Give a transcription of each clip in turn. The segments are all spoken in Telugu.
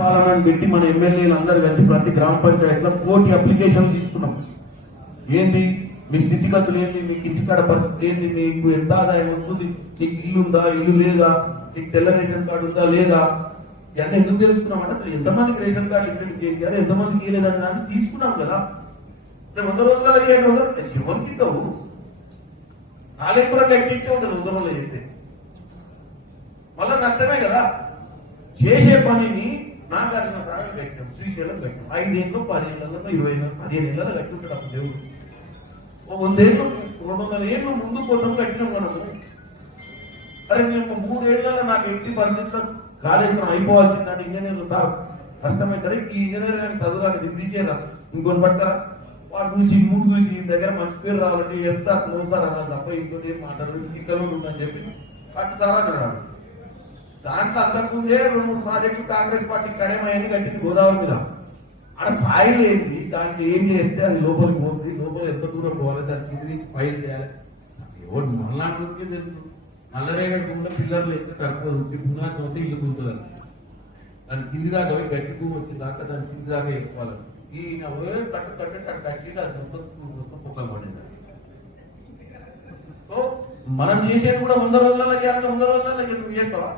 పాలనని పెట్టి మన ఎమ్మెల్యేలు అందరు కలిసి ప్రతి గ్రామ పంచాయతీలో కోటి అప్లికేషన్ తీసుకున్నాం. ఏంది? మీ స్థితిగతులు ఏంది? మీకు ఇంటికాడ పరిస్థితి ఏంది? మీకు ఎంత ఆదాయం వస్తుంది? నీకు ఇల్లు ఉందా? ఇల్లు లేదా? నీకు తెల్ల రేషన్ కార్డు ఉందా? లేదా? ఇవన్నీ ఎందుకు తెలుసుకున్నామంటే అసలు ఎంతమందికి రేషన్ కార్డు ఇచ్చింది చేశారు ఎంతమందికి ఇవ్వలేదని దాన్ని తీసుకున్నాం కదా. రేపు వంద రోజులలో ఏడు రోజులు. ఎవరికి ఇద్దావు? నాలుగు కట్టింటే ఉంటుంది వంద రోజులు అయితే. మళ్ళీ నష్టమే కదా. చేసే పనిని నాగార్జున సాగర్ కట్టినాం శ్రీశైలం కట్టినాం. ఐదేళ్ళు పదిహేనులలో ఇరవై ఏళ్ళు పదిహేను ఏళ్ళలో కట్టుంటాడు అప్పుడు దేవుడు. ఓ వందేళ్ళు రెండు వందల ఏళ్ళు ముందు కోసం కట్టినాం మనము. అరే మేము మూడేళ్ళలో నాకు ఎట్టి పరిస్థితుల్లో కాళేశ్వరం అయిపోవాల్సిందంటే ఇంజనీర్లు సార్ కష్టమైతే ఈ ఇంజనీర్ గారికి చదువురాని దిద్దిచేరా ఇంకొని పట్టరా. వాడు చూసి మూడు చూసి ఈ దగ్గర మంచి పేరు రావాలంటే ఎస్ సార్ నో సార్ అనాలి తప్ప ఇంకోటి ఏం మాట్లాడదు ఉందని చెప్పి. అటు సార్ అన్నాడు. దాంట్లో అంతకుముందే రెండు మూడు ప్రాజెక్టులు కాంగ్రెస్ పార్టీ కడేమయ్యని కట్టింది గోదావరి మీద. ఆడ సాయిల్ ఏంటి దాంట్లో ఏం చేస్తే అది లోపలికి పోతుంది? లోపల ఎంత దూరం పోవాలి? దాని కింద నుంచి ఫైల్ చేయాలి. ఎవరు మనలాంటి తెలుసు. నల్లరేగడి కూడా పిల్లర్లు ఎత్తే ఉంటే పునాది పోతే ఇల్లు కూర్చుంటారు దాని కింది దాకా పోయి గట్టి భూమి వచ్చిన దాకా దాని కింది దాకా ఎక్కువాలి ఈయన కట్టు కట్టు కట్టు కట్టి దాని మొత్తం మొత్తం పొక్కలు పడింది. సో మనం చేసేది కూడా వంద రోజులలో చేయాలంటే వంద రోజులలో నువ్వు చేస్తావా?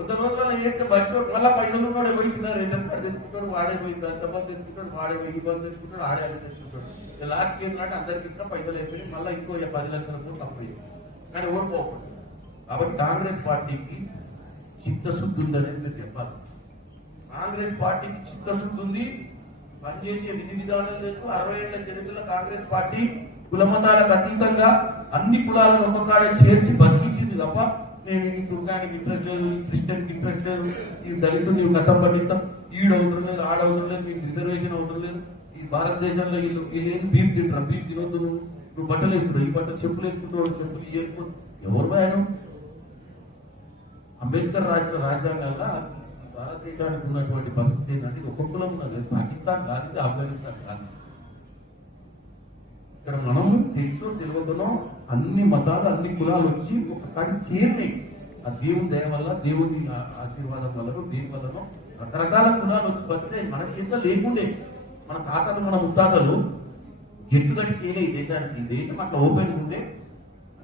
కొంత రోజులలో చేస్తే మంచి మళ్ళీ పైసలు వాడే పోయిస్తున్నారు రేషన్ కార్డు తెచ్చుకుంటాడు వాడే పోయింది అంతమంది తెచ్చుకుంటాడు వాడే పోయి ఇబ్బంది తెచ్చుకుంటాడు ఆడే అది తెచ్చుకుంటాడు. ఇక లాస్ట్ ఏంటంటే అందరికి ఇచ్చిన పైసలు అయిపోయి మళ్ళీ ఇంకో పది లక్షల కోట్లు అప్పయ్యి కానీ ఓడిపోకూడదు కాబట్టి కాంగ్రెస్ పార్టీకి చిత్తశుద్ధి ఉందని మీరు చెప్పాలి. కాంగ్రెస్ పార్టీకి చిత్తశుద్ధి ఉంది పనిచేసే విధి విధానం లేదు అరవై ఏళ్ళ చరిత్రలో కాంగ్రెస్ పార్టీ కులమతాలకు అతీతంగా అన్ని కులాలను ఒక్కొక్కడే చేర్చి బతికించింది తప్ప నేను ఈ దుర్గానికి ఇంట్రెస్ట్ లేదు ఈ క్రిస్టియన్కి ఇంట్రెస్ట్ లేదు ఈ దళితులు నీవు గతం పండిస్తాం ఈడు అవుతుంది లేదు ఆడ లేదు మీకు రిజర్వేషన్ అవుతుంది లేదు ఈ భారతదేశంలో వీళ్ళు ఏం బీప్ తింటారు? బీప్ తినొద్దు. నువ్వు నువ్వు బట్టలు వేసుకుంటావు ఈ బట్టలు చెప్పులు వేసుకుంటావు చెప్పులు ఇవి ఎవరు భయాను అంబేద్కర్ రాసిన రాజ్యాంగంగా భారతదేశానికి ఉన్నటువంటి పరిస్థితి ఏంటంటే ఇది ఒక్కొక్కలో ఉన్నది. పాకిస్తాన్ కాదు ఆఫ్ఘనిస్తాన్ కాదు ఇక్కడ మనం తెలుసో తెలియకనో అన్ని మతాలు అన్ని కులాలు వచ్చి ఒక కాడి చేరినాయి ఆ దేవుని దయ వల్ల దేవుని ఆశీర్వాదం వల్ల దేని వల్లనో రకరకాల కులాలు వచ్చి బతికే మన చేతిలో లేకుండే. మన తాతలు మన ముత్తాతలు ఎట్టు చేయలే ఈ దేశానికి. ఈ దేశం అట్లా ఓపెన్ ఉండే.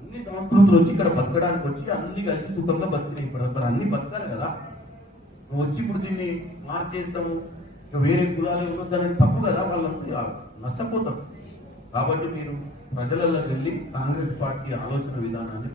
అన్ని సంస్కృతులు వచ్చి ఇక్కడ బతకడానికి వచ్చి అన్ని కలిసి సుఖంగా బతికినాయి. ఇప్పుడు అన్ని బతకాలి కదా. నువ్వు వచ్చి ఇప్పుడు దీన్ని మార్చేస్తాము ఇక వేరే కులాలు ఉండొద్దని తప్పు కదా. వాళ్ళకి నష్టపోతారు కాబట్టి మీరు ప్రజలలోకి వెళ్ళి కాంగ్రెస్ పార్టీ ఆలోచన విధానాన్ని